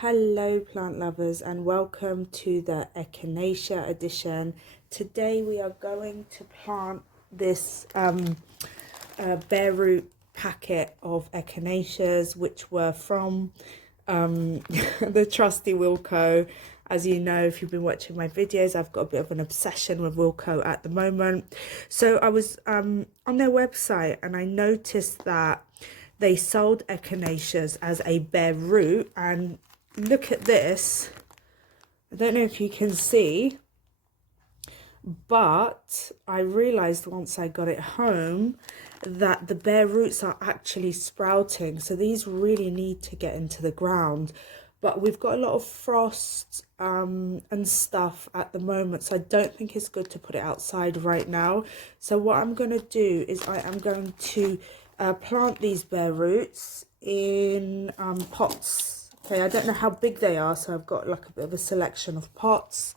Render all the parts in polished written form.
Hello plant lovers and welcome to the Echinacea edition. Today we are going to plant this bare root packet of Echinaceas, which were from the trusty Wilko. As you know, if you've been watching my videos, I've got a bit of an obsession with Wilko at the moment. So I was on their website and I noticed that they sold Echinaceas as a bare root, and look at this. I don't know if you can see, but I realized once I got it home that the bare roots are actually sprouting, so these really need to get into the ground. But we've got a lot of frost and stuff at the moment, so I don't think it's good to put it outside right now. So what I'm going to do is I am going to plant these bare roots in pots. Okay, I don't know how big they are, so I've got like a bit of a selection of pots.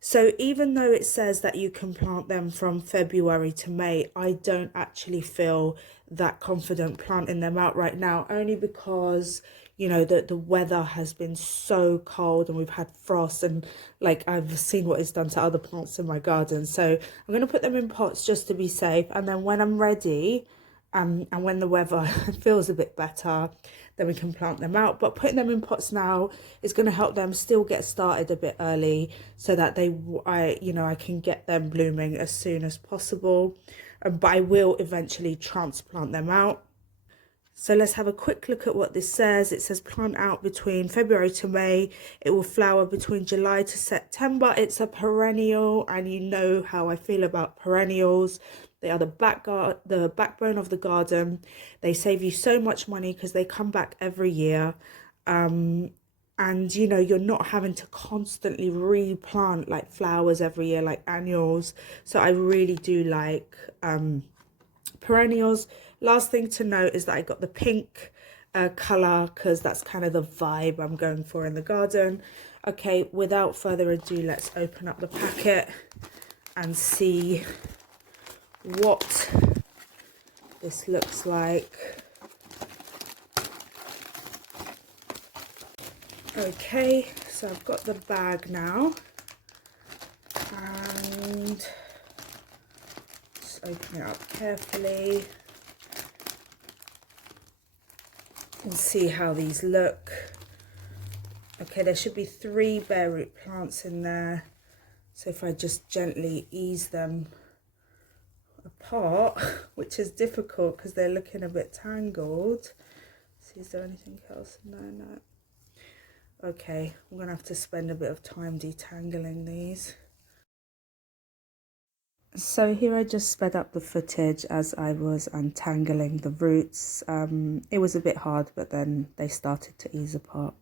So even though it says that you can plant them from February to May, I don't actually feel that confident planting them out right now, only because, you know, the weather has been so cold and we've had frost, and like I've seen what it's done to other plants in my garden. So I'm going to put them in pots just to be safe, and then when I'm ready, and when the weather feels a bit better, then we can plant them out. But putting them in pots now is going to help them still get started a bit early, so that I can get them blooming as soon as possible. But I will eventually transplant them out. So let's have a quick look at what this says. It says plant out between February to May. It will flower between July to September. It's a perennial, and you know how I feel about perennials. They are the backbone of the garden. They save you so much money because they come back every year. And you know, you're not having to constantly replant like flowers every year like annuals. So I really do like perennials. Last thing to note is that I got the pink colour because that's kind of the vibe I'm going for in the garden. Okay, without further ado, let's open up the packet and see what this looks like. Okay, so I've got the bag now, and just open it up carefully. You can see how these look. Okay, there should be 3 bare root plants in there. So if I just gently ease them apart, which is difficult because they're looking a bit tangled. See, is there anything else? No. Okay, I'm gonna have to spend a bit of time detangling these. So here I just sped up the footage as I was untangling the roots. It was a bit hard, but then they started to ease apart.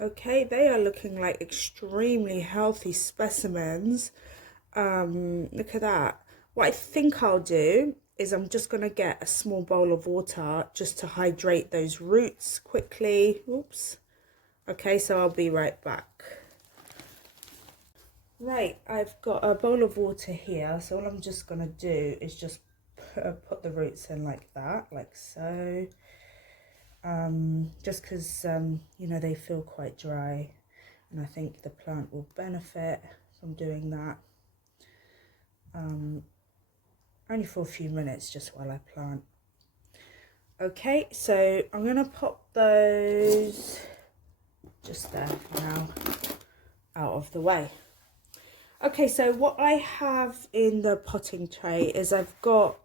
Okay, they are looking like extremely healthy specimens. Look at that. What I think I'll do is I'm just going to get a small bowl of water just to hydrate those roots quickly. Oops. Okay, so I'll be right back. Right, I've got a bowl of water here. So all I'm just going to do is just put the roots in like that, like so. Just because, you know, they feel quite dry, and I think the plant will benefit from doing that. Only for a few minutes, just while I plant. Okay, so I'm going to pop those just there for now, out of the way. Okay, so what I have in the potting tray is I've got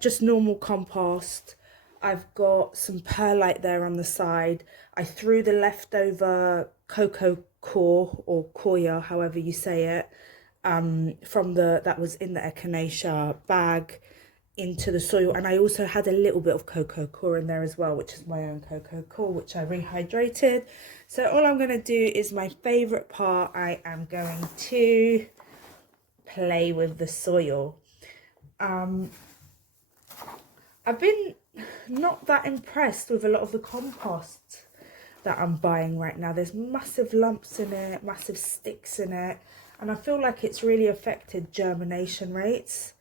just normal compost. I've got some perlite there on the side. I threw the leftover cocoa core, or coir, however you say it, from that was in the Echinacea bag into the soil, and I also had a little bit of cocoa core in there as well, which is my own cocoa core, which I rehydrated. So all I'm going to do is my favorite part. I am going to play with the soil. I've been not that impressed with a lot of the compost that I'm buying right now. There's massive lumps in it, massive sticks in it, and I feel like it's really affected germination rates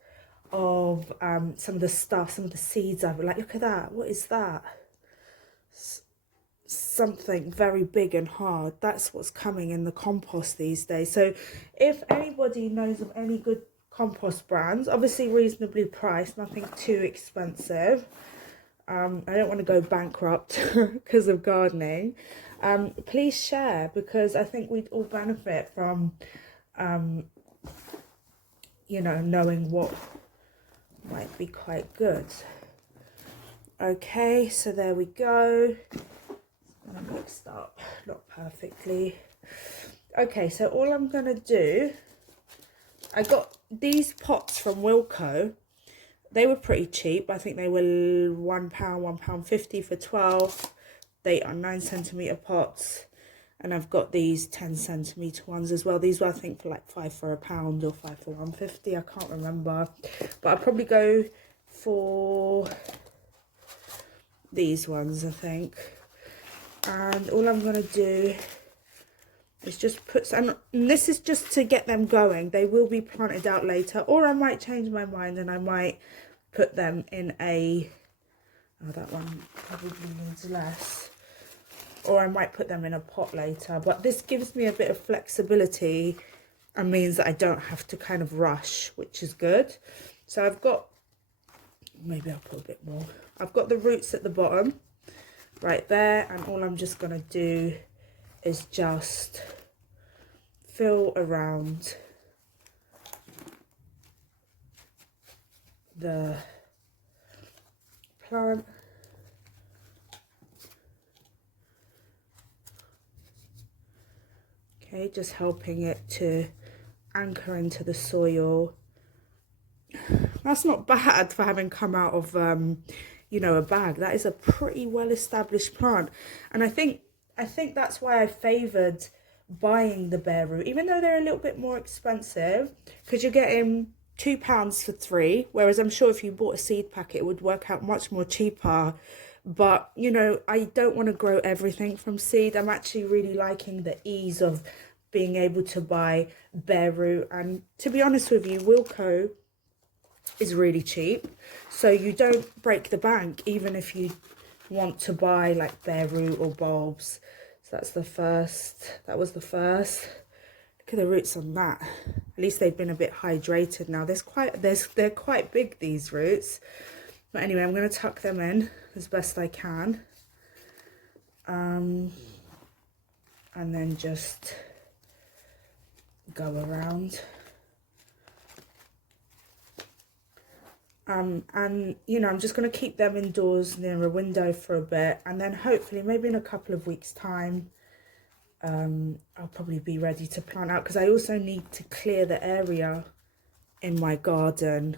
of some of the stuff, some of the seeds I've like, look at that, what is that? Something very big and hard. That's what's coming in the compost these days. So if anybody knows of any good compost brands, obviously reasonably priced, nothing too expensive, I don't want to go bankrupt because of gardening, please share, because I think we'd all benefit from you know, knowing what might be quite good. Okay, so there we go. I'm mixed up, not perfectly. Okay, so all I'm gonna do, I got these pots from Wilko. They were pretty cheap. I think they were £1, £1.50 for 12. They are 9cm pots, and I've got these 10cm ones as well. These were, I think, for like £5 for £1 or £5 for £1.50. I can't remember, but I'll probably go for these ones, I think. And all I'm gonna do is just put, and this is just to get them going. They will be planted out later, or I might change my mind and I might put them in a, oh, that one probably needs less, or I might put them in a pot later. But this gives me a bit of flexibility and means that I don't have to kind of rush, which is good. So I've got, maybe I'll put a bit more. I've got the roots at the bottom right there, and all I'm just gonna do is just fill around the plant. Okay, just helping it to anchor into the soil. That's not bad for having come out of you know, a bag. That is a pretty well established plant, and I think that's why I favoured buying the bare root, even though they're a little bit more expensive, because you're getting £2 for 3, whereas I'm sure if you bought a seed packet it would work out much more cheaper. But you know, I don't want to grow everything from seed. I'm actually really liking the ease of being able to buy bare root, and to be honest with you, Wilko is really cheap, so you don't break the bank even if you want to buy like bare root or bulbs. So that's the first, that was the first. Look at the roots on that. At least they've been a bit hydrated now. They're quite big, these roots. But anyway, I'm going to tuck them in as best I can, and then just go around. And you know, I'm just going to keep them indoors near a window for a bit, and then hopefully maybe in a couple of weeks time I'll probably be ready to plant out, because I also need to clear the area in my garden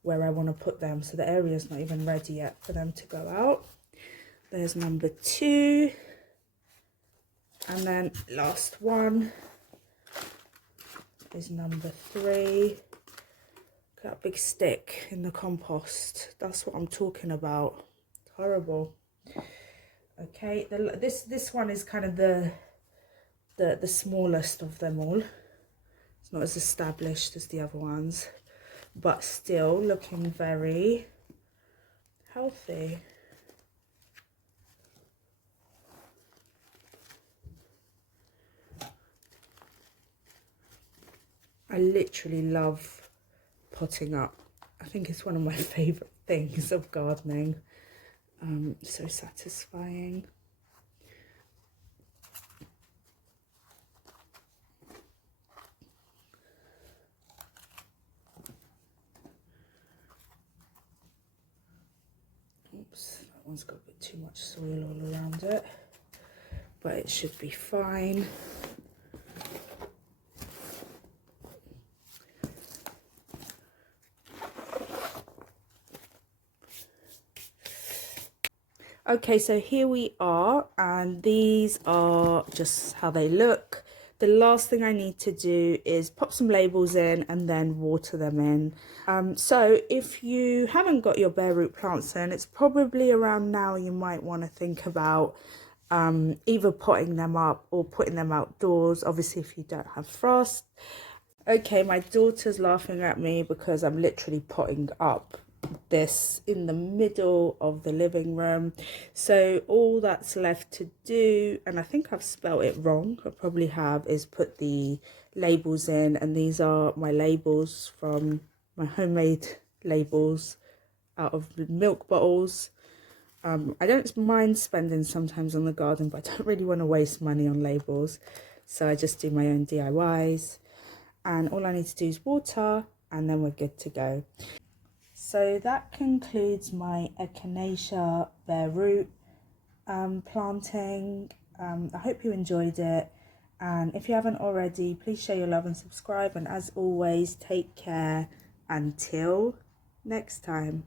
where I want to put them, so the area is not even ready yet for them to go out. There's number 2, and then last one is number 3. That big stick in the compost, that's what I'm talking about. It's horrible. Okay, this one is kind of the smallest of them all. It's not as established as the other ones, but still looking very healthy. I literally love potting up. I think it's one of my favorite things of gardening. So satisfying. Oops, that one's got a bit too much soil all around it, but it should be fine. Okay, so here we are, and these are just how they look. The last thing I need to do is pop some labels in and then water them in. So if you haven't got your bare root plants in, it's probably around now you might want to think about either potting them up or putting them outdoors, obviously if you don't have frost. Okay, my daughter's laughing at me because I'm literally potting up this in the middle of the living room. So all that's left to do, and I think I've spelt it wrong, I probably have, is put the labels in. And these are my labels from my homemade labels out of milk bottles. I don't mind spending sometimes on the garden, but I don't really want to waste money on labels, so I just do my own DIYs. And all I need to do is water, and then we're good to go. So that concludes my Echinacea bare root planting. I hope you enjoyed it, and if you haven't already, please show your love and subscribe, and as always, take care until next time.